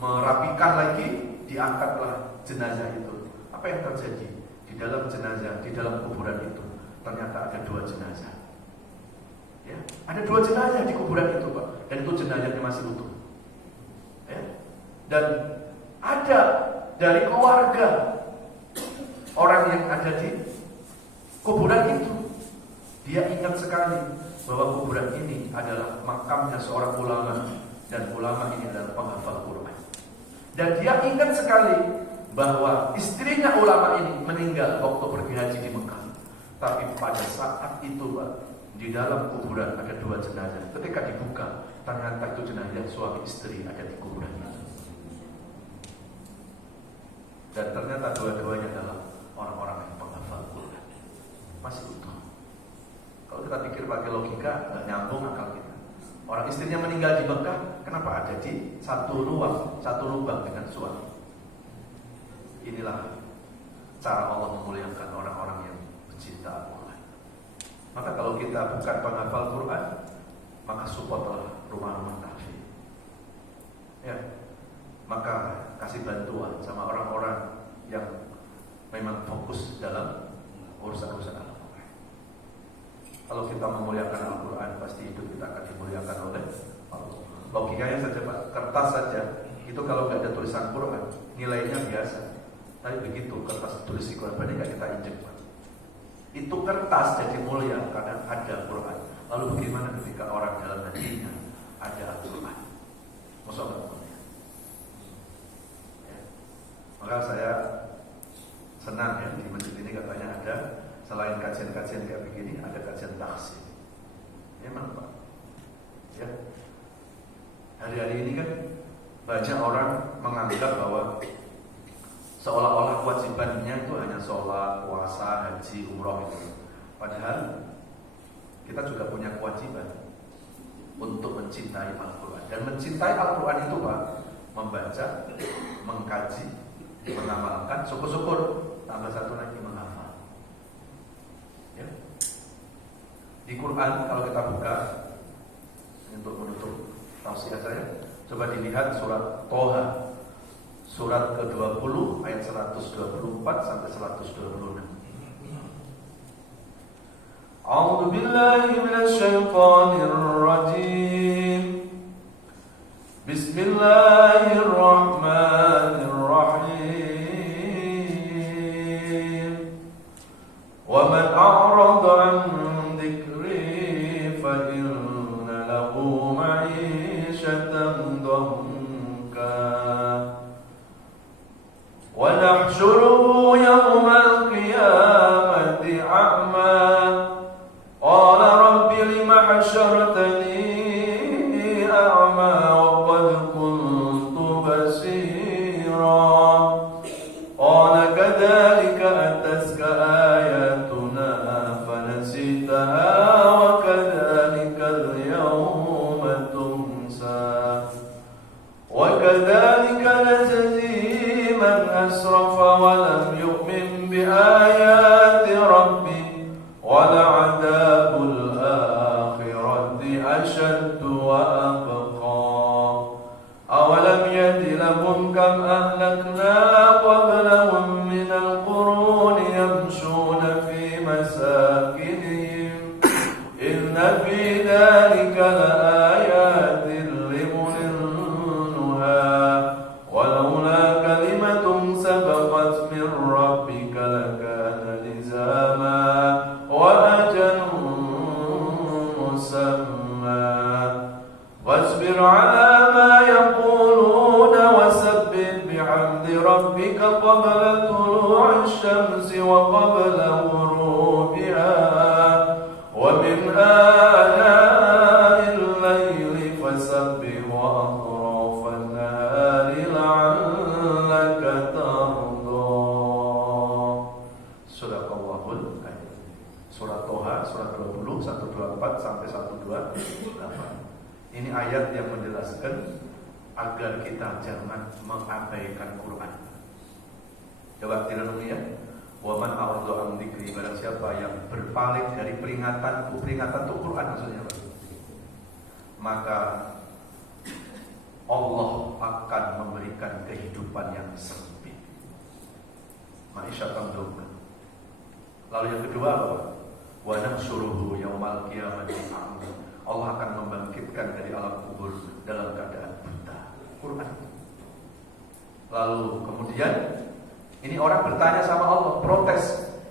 merapikan lagi, diangkatlah jenazah itu. Apa yang terjadi? Di dalam jenazah, di dalam kuburan itu ternyata ada 2 jenazah. Ya, ada 2 jenazah di kuburan itu, Pak. Dan itu jenazahnya masih utuh. Ya. Dan ada dari keluarga orang yang ada di kuburan itu, dia ingat sekali bahwa kuburan ini adalah makamnya seorang ulama, dan ulama ini adalah penghafal Quran. Dan dia ingat sekali bahwa istrinya ulama ini meninggal waktu pergi haji di Mekah. Tapi pada saat itu, Pak, di dalam kuburan ada 2 jenazah. Ketika dibuka, ternyata itu jenazah suami istri ada di kuburan itu. Dan ternyata 2-duanya adalah orang-orang yang penghafal Quran, masih utuh. Kalau kita pikir pakai logika, nggak nyambung akal kita. Orang istrinya meninggal di Mekah, kenapa ada di satu lubang dengan suami? Inilah cara Allah memuliakan orang-orang yang pecinta Al-Quran. Maka kalau kita bukan penghafal Quran, maka support rumah-rumah tahfidz. Ya, maka kasih bantuan sama orang-orang yang memang fokus dalam urusan-urusan Al-Quran. Kalau kita memuliakan Al-Quran, pasti hidup kita akan dimuliakan oleh Allah. Logikanya saja, Pak, kertas saja itu kalau nggak ada tulisan Quran, nilainya biasa. Tapi begitu kertas tulis di Quran, berarti nggak kita injek, Pak. Itu kertas jadi mulia karena ada Quran. Lalu bagaimana ketika orang dalam hatinya ada Al-Quran? Masya Allah. Ya. Maka saya senang ya, di masjid ini katanya ada, selain kajian-kajian kayak begini, ada kajian tahsin. Memang, Pak. Ya. Hari-hari ini kan banyak orang menganggap bahwa seolah-olah kewajibannya itu hanya sholat, puasa, haji, umroh itu. Padahal kita juga punya kewajiban untuk mencintai Al-Quran. Dan mencintai Al-Quran itu, Pak, membaca, mengkaji, mengamalkan, syukur-syukur, tambah satu lagi menghafal. Ya. Di Quran kalau kita buka untuk menutup tausiah saya, coba dilihat surat Toha, surat ke-20 ayat 124 sampai 126. A'udzu billahi minasy syaithanir rajim. Bismillahirrahmanirrahim. Wa man a'rada 'an dzikri fa inna lahu ma'isyatan dhanka wa nahsyuruhu yawmal qiyamati a'ma qala rabbi lima hasyartani a'ma wa qad kuntu basira qala kadzalika ataska ayatuna fanasitaha wa kadzalika al-yawma tunsa wa kadzalika najzi man asrafa wa lam yu'min bi ayati rabbi wa la'adabul akhirati ashaddu wa abqa awalam yahdi lahum kam ahlakna qablahum minal quruni yamshuna fi masakinihim inna fi dhalika laayatin Wasbir ala ma yaquluna wasabbih bihamdi rabbika qabla tulu'i syamsi wa qabla ghurubiha wa min ana'il layli fasabbih wa atrafan nahari la'allaka tarda. Sadaqallahul adzim. Surat Toha, surat 20, 124 sampai 128. Ini ayat yang menjelaskan agar kita jangan mengabaikan Quran. Coba direnungi ya. Wa man a'rada an dzikri, barang siapa yang berpaling dari peringatanku, peringatan untuk Quran maksudnya apa? Maka Allah akan memberikan kehidupan yang sempit. Ma'isyatan dzunna. Lalu yang kedua apa? Wa nahsyuruhu yaumal qiyamati a'ma. Allah akan membangkitkan dari alam kubur dalam keadaan buta. Quran. Lalu kemudian ini orang bertanya sama Allah, protes.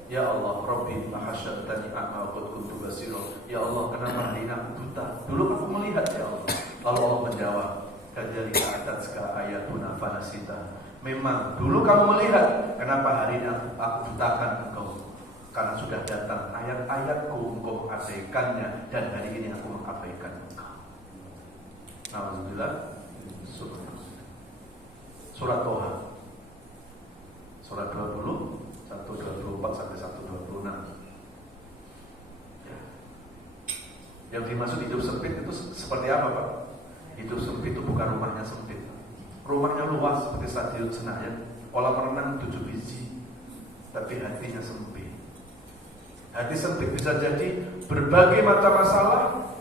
Ya Allah, Rabbi mahasyadtani a'ma wa kuntu basira. Ya Allah, kenapa hari ini aku buta? Dulu aku melihat ya Allah. Lalu Allah menjawab, kadzalika atatka ayatuna fanasita. Memang dulu kamu melihat, kenapa hari ini aku butakan engkau? Karena sudah datang ayat-ayatku, engkau mengabaikannya, dan hari ini aku mengabaikan engkau. Alhamdulillah. Surat Toha, surat 20, 124 sampai 126. Ya. Yang dimaksud hidup sempit itu seperti apa, Pak? Hidup sempit itu bukan rumahnya sempit. Rumahnya luas seperti Stadion Senayan, kolam renang 7 biji, tapi hatinya sempit. Hati sempit bisa jadi berbagai macam masalah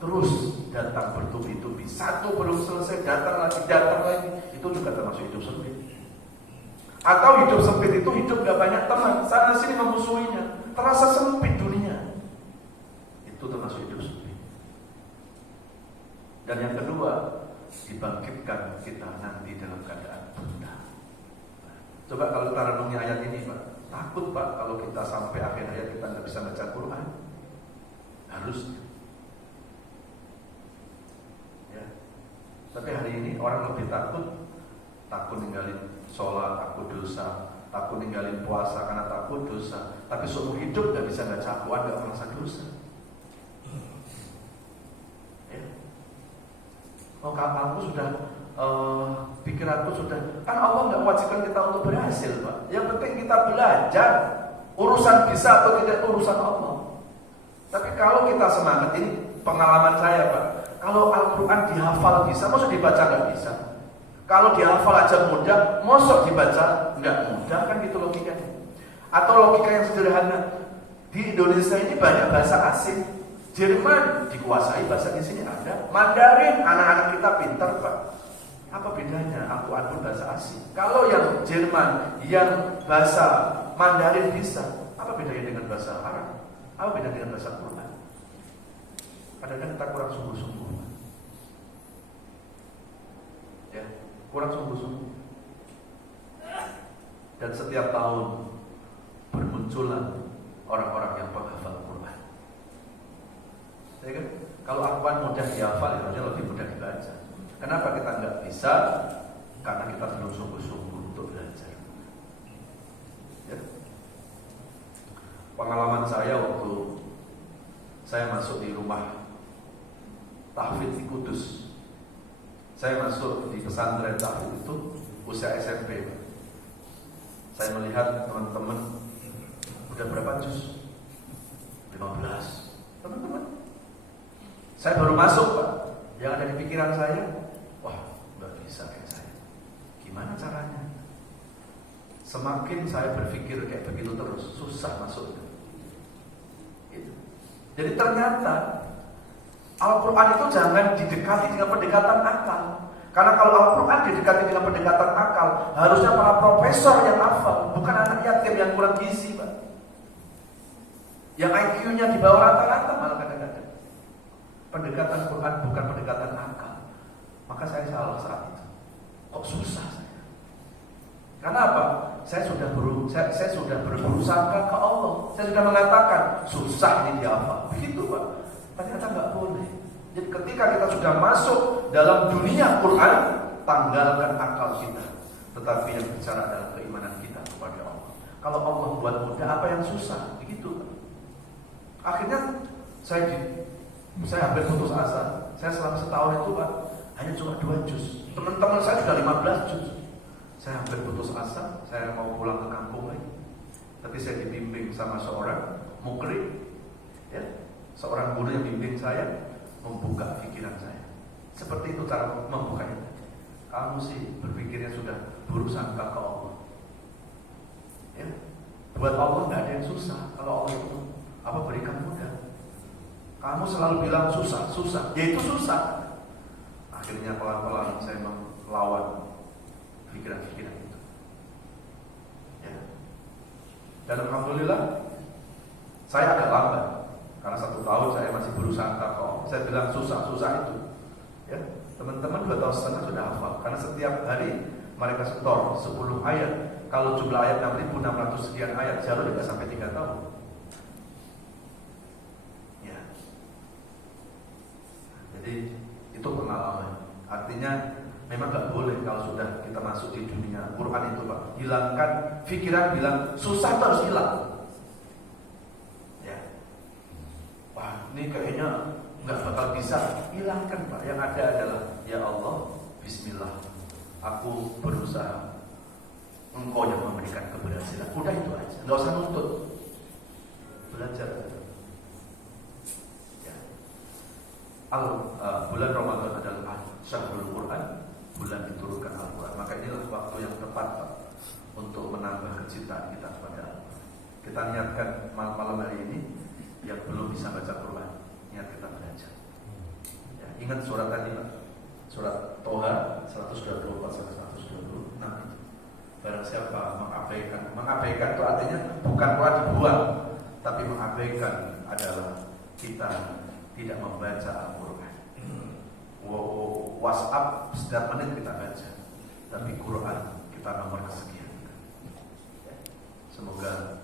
terus datang bertubi-tubi. Satu belum selesai, datang lagi. Itu juga termasuk hidup sempit. Atau hidup sempit itu hidup gak banyak teman, sana sini memusuhinya, terasa sempit dunia. Itu termasuk hidup sempit. Dan yang kedua, dibangkitkan kita nanti dalam keadaan buta. Coba kalau kita renungi ayat ini, Pak. Takut, Pak, kalau kita sampai akhir hayat kita nggak bisa baca Quran. Harusnya. Ya. Tapi hari ini orang lebih takut ninggalin sholat, takut dosa, takut ninggalin puasa karena takut dosa. Tapi seumur hidup nggak bisa baca Quran, nggak merasa dosa. Ya. Oh, aku sudah pikiranku sudah, kan Allah nggak wajibkan kita untuk berhasil, Pak. Yang penting kita belajar. Urusan bisa atau tidak urusan Allah. Tapi kalau kita semangat, ini pengalaman saya, Pak. Kalau Al-Quran dihafal bisa, maksud dibaca nggak bisa. Kalau dihafal aja mudah, maksud dibaca nggak mudah, kan gitu logikanya. Atau logika yang sederhana, di Indonesia ini banyak bahasa asing. Jerman dikuasai bahasa di sini ada. Mandarin, anak-anak kita pintar, Pak. Apa bedanya Al-Quran pun bahasa asing? Kalau yang Jerman, yang bahasa Mandarin bisa, apa bedanya dengan bahasa Arab? Apa bedanya dengan bahasa Quran? Padahal kita kurang sungguh-sungguh. Ya, kurang sungguh-sungguh. Dan setiap tahun bermunculan orang-orang yang penghafal Quran. Ya kan? Kalau Al-Quran mudah dihafal, harusnya lebih mudah dibaca. Kenapa kita nggak bisa? Karena kita belum sungguh-sungguh untuk belajar. Ya. Pengalaman saya waktu saya masuk di rumah tahfidz di Kudus. Saya masuk di pesantren tahfidz itu usia SMP. Saya melihat teman-teman udah berapa juz? 15. Teman-teman. Saya baru masuk, Pak. Yang ada di pikiran saya, wah, nggak bisa kayak saya. Gimana caranya? Semakin saya berpikir kayak begitu terus, susah masuk. Gitu. Jadi ternyata Al-Quran itu jangan didekati dengan pendekatan akal. Karena kalau Al-Quran didekati dengan pendekatan akal, harusnya para profesor yang hafal, bukan anak yatim yang kurang gizi, Pak. Yang IQ-nya di bawah rata-rata malah kadang-kadang. Pendekatan Quran bukan pendekatan akal. Maka saya salah saat itu. Kok susah saya? Karena apa? Saya sudah berusaha ke Allah. Saya sudah mengatakan susah ini dihafal. Begitu, Pak. Ternyata nggak boleh. Jadi ketika kita sudah masuk dalam dunia Quran, tanggalkan akal kita. Tetapi yang bicara adalah keimanan kita kepada Allah. Kalau Allah buat mudah, apa yang susah? Begitu. Akhirnya saya hampir putus asa. Saya selama setahun itu Pak, hanya cuma 2 juz. Teman-teman saya sudah 15 juz. Saya hampir putus asa. Saya mau pulang ke kampung lagi. Tapi saya dibimbing sama seorang mukri, ya, seorang guru yang bimbing saya, membuka pikiran saya. Seperti itu cara membukanya. Kamu sih berpikirnya sudah buruk sangka ke Allah. Ya, buat Allah nggak ada yang susah. Kalau Allah itu berikan mudah. Kamu selalu bilang susah, ya itu susah. Akhirnya pelan-pelan saya melawan pikiran-pikiran itu. Ya. Dan alhamdulillah saya agak lambat karena 1 tahun saya masih berusaha kok. Saya bilang susah itu. Ya, teman-teman 2 tahun setengah sudah hafal karena setiap hari mereka setor 10 ayat. Kalau jumlah ayat 6.600 sekian ayat, seharusnya tidak sampai 3 tahun. Ya. Jadi itu pengalaman. Artinya memang nggak boleh kalau sudah kita masuk di dunia Quran itu Pak, hilangkan pikiran bilang susah itu harus hilang. Ya. Wah, ini kayaknya nggak bakal bisa. Hilangkan Pak. Yang ada adalah ya Allah, Bismillah. Aku berusaha. Engkau yang memberikan keberhasilan. Udah itu aja. Nggak usah nuntut. Belajar. Ya. Bulan Ramadan adalah Syahrul Quran, bulan diturunkan Al-Quran. Maka inilah waktu yang tepat Pak, untuk menambah kecintaan kita kepada Allah. Kita niatkan malam hari ini yang belum bisa baca Quran, niat kita belajar. Ya, ingat surat tadi Pak, surat Toha 124-126 itu. Barang siapa mengabaikan itu artinya bukan Quran dibuang, tapi mengabaikan adalah kita tidak membaca Al-Quran. WhatsApp setiap menit kita baca, tapi Quran kita nomor kesekian. Semoga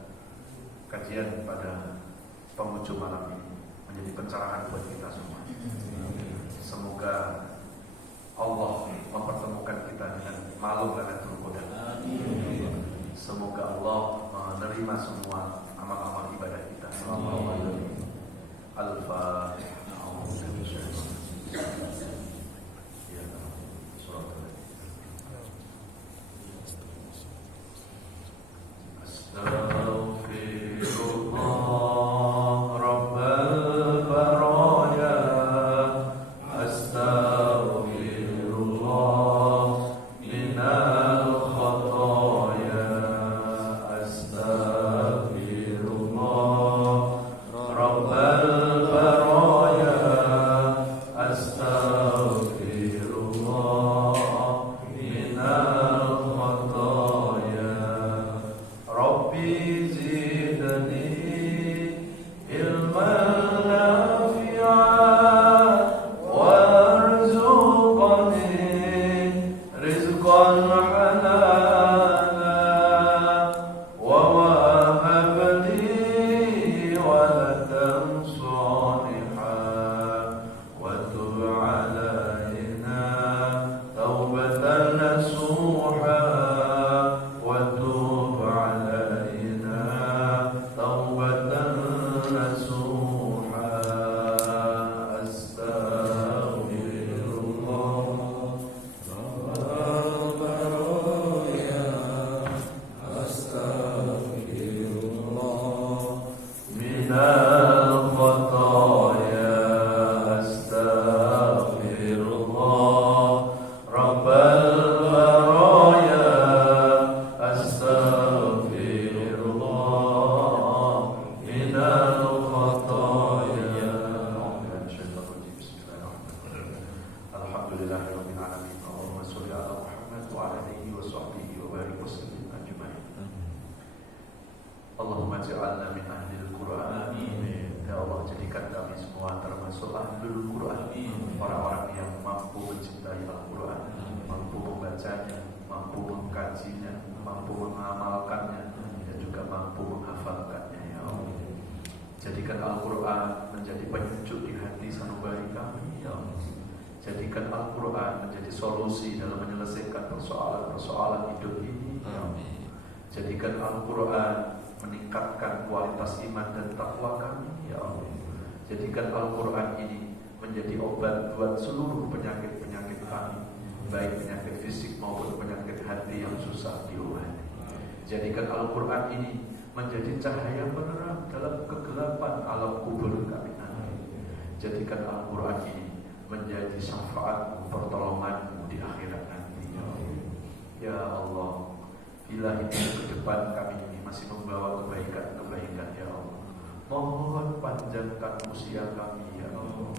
kajian pada penghujung malam ini menjadi pencerahan buat kita semua. Semoga Allah mempertemukan kita dengan malam Lailatul Qadar. Semoga Allah menerima semua amal-amal ibadah kita. Al-Fatihah. Allahumma ja'alna min ahlil Qur'an. Ya Allah, jadikan kami semua termasuk ahlul Qur'an, orang-orang yang mampu mencintai Al-Quran, mampu membacanya, mampu mengkajinya, mampu mengamalkannya, dan juga mampu menghafalkannya. Ya Allah, jadikan Al-Quran menjadi penyejuk di hati sanubari kami. ya Allah. Jadikan Al-Quran menjadi solusi dalam menyelesaikan persoalan-persoalan hidup ini, ya Allah. Jadikan Al-Quran meningkatkan kualitas iman dan takwa kami, ya Allah. Jadikan Al-Quran ini menjadi obat buat seluruh penyakit-penyakit kami, baik penyakit fisik maupun penyakit hati yang susah diobati. Jadikan Al-Quran ini menjadi cahaya penerang dalam kegelapan alam kubur kami nanti. Jadikan Al-Quran ini menjadi syafaat pertolonganmu di akhirat nanti, ya Allah. Ya Allah, bila hidup ke depan kami ini masih membawa kebaikan-kebaikan, ya Allah, mohon panjangkan usia kami, ya Allah.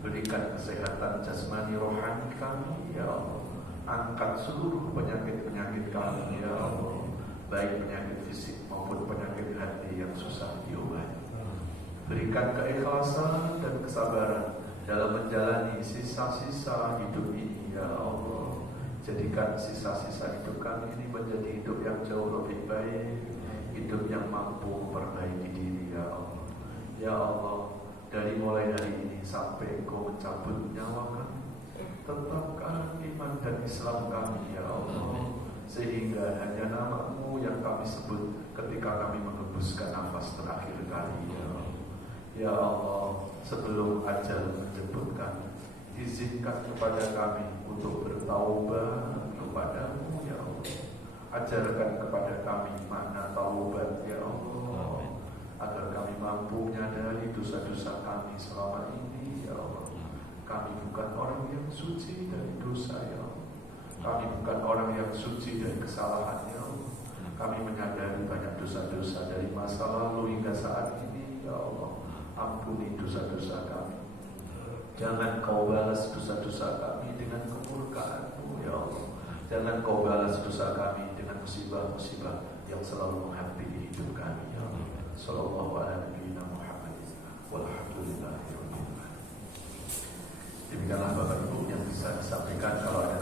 Berikan kesehatan jasmani rohani kami, ya Allah. Angkat seluruh penyakit-penyakit kami, ya Allah, baik penyakit fisik maupun penyakit hati yang susah diobati. Berikan keikhlasan dan kesabaran dalam menjalani sisa-sisa hidup ini, ya Allah. Jadikan sisa-sisa hidup kami ini menjadi hidup yang jauh lebih baik, hidup yang mampu memperbaiki diri, ya Allah. Ya Allah, dari mulai hari ini sampai Engkau mencabut nyawa kami, tetapkan iman dan Islam kami, ya Allah, sehingga hanya nama-Mu yang kami sebut ketika kami mengembuskan nafas terakhir kali, ya Allah. Ya Allah, sebelum ajal menjemput kami, izinkan kepada kami untuk bertaubat kepada-Mu, ya Allah. Ajarkan kepada kami makna taubat, ya Allah, agar kami mampu menyadari dosa-dosa kami selama ini, ya Allah. Kami bukan orang yang suci dari dosa, ya Allah. Kami bukan orang yang suci dari kesalahan, ya Allah. Kami menyadari banyak dosa-dosa dari masa lalu hingga saat ini, ya Allah. Ampuni dosa-dosa kami. Jangan Kau balas dosa-dosa kami dengan kemurkaan-Mu, ya Allah. Jangan Kau balas dosa kami dengan musibah-musibah yang selalu menghampiri hidup kami, ya Allah. Sallallahu alaihi Muhammad walhamdulillahirabbil alamin. Demikianlah Bapak Ibu yang bisa disampaikan. Kalau ada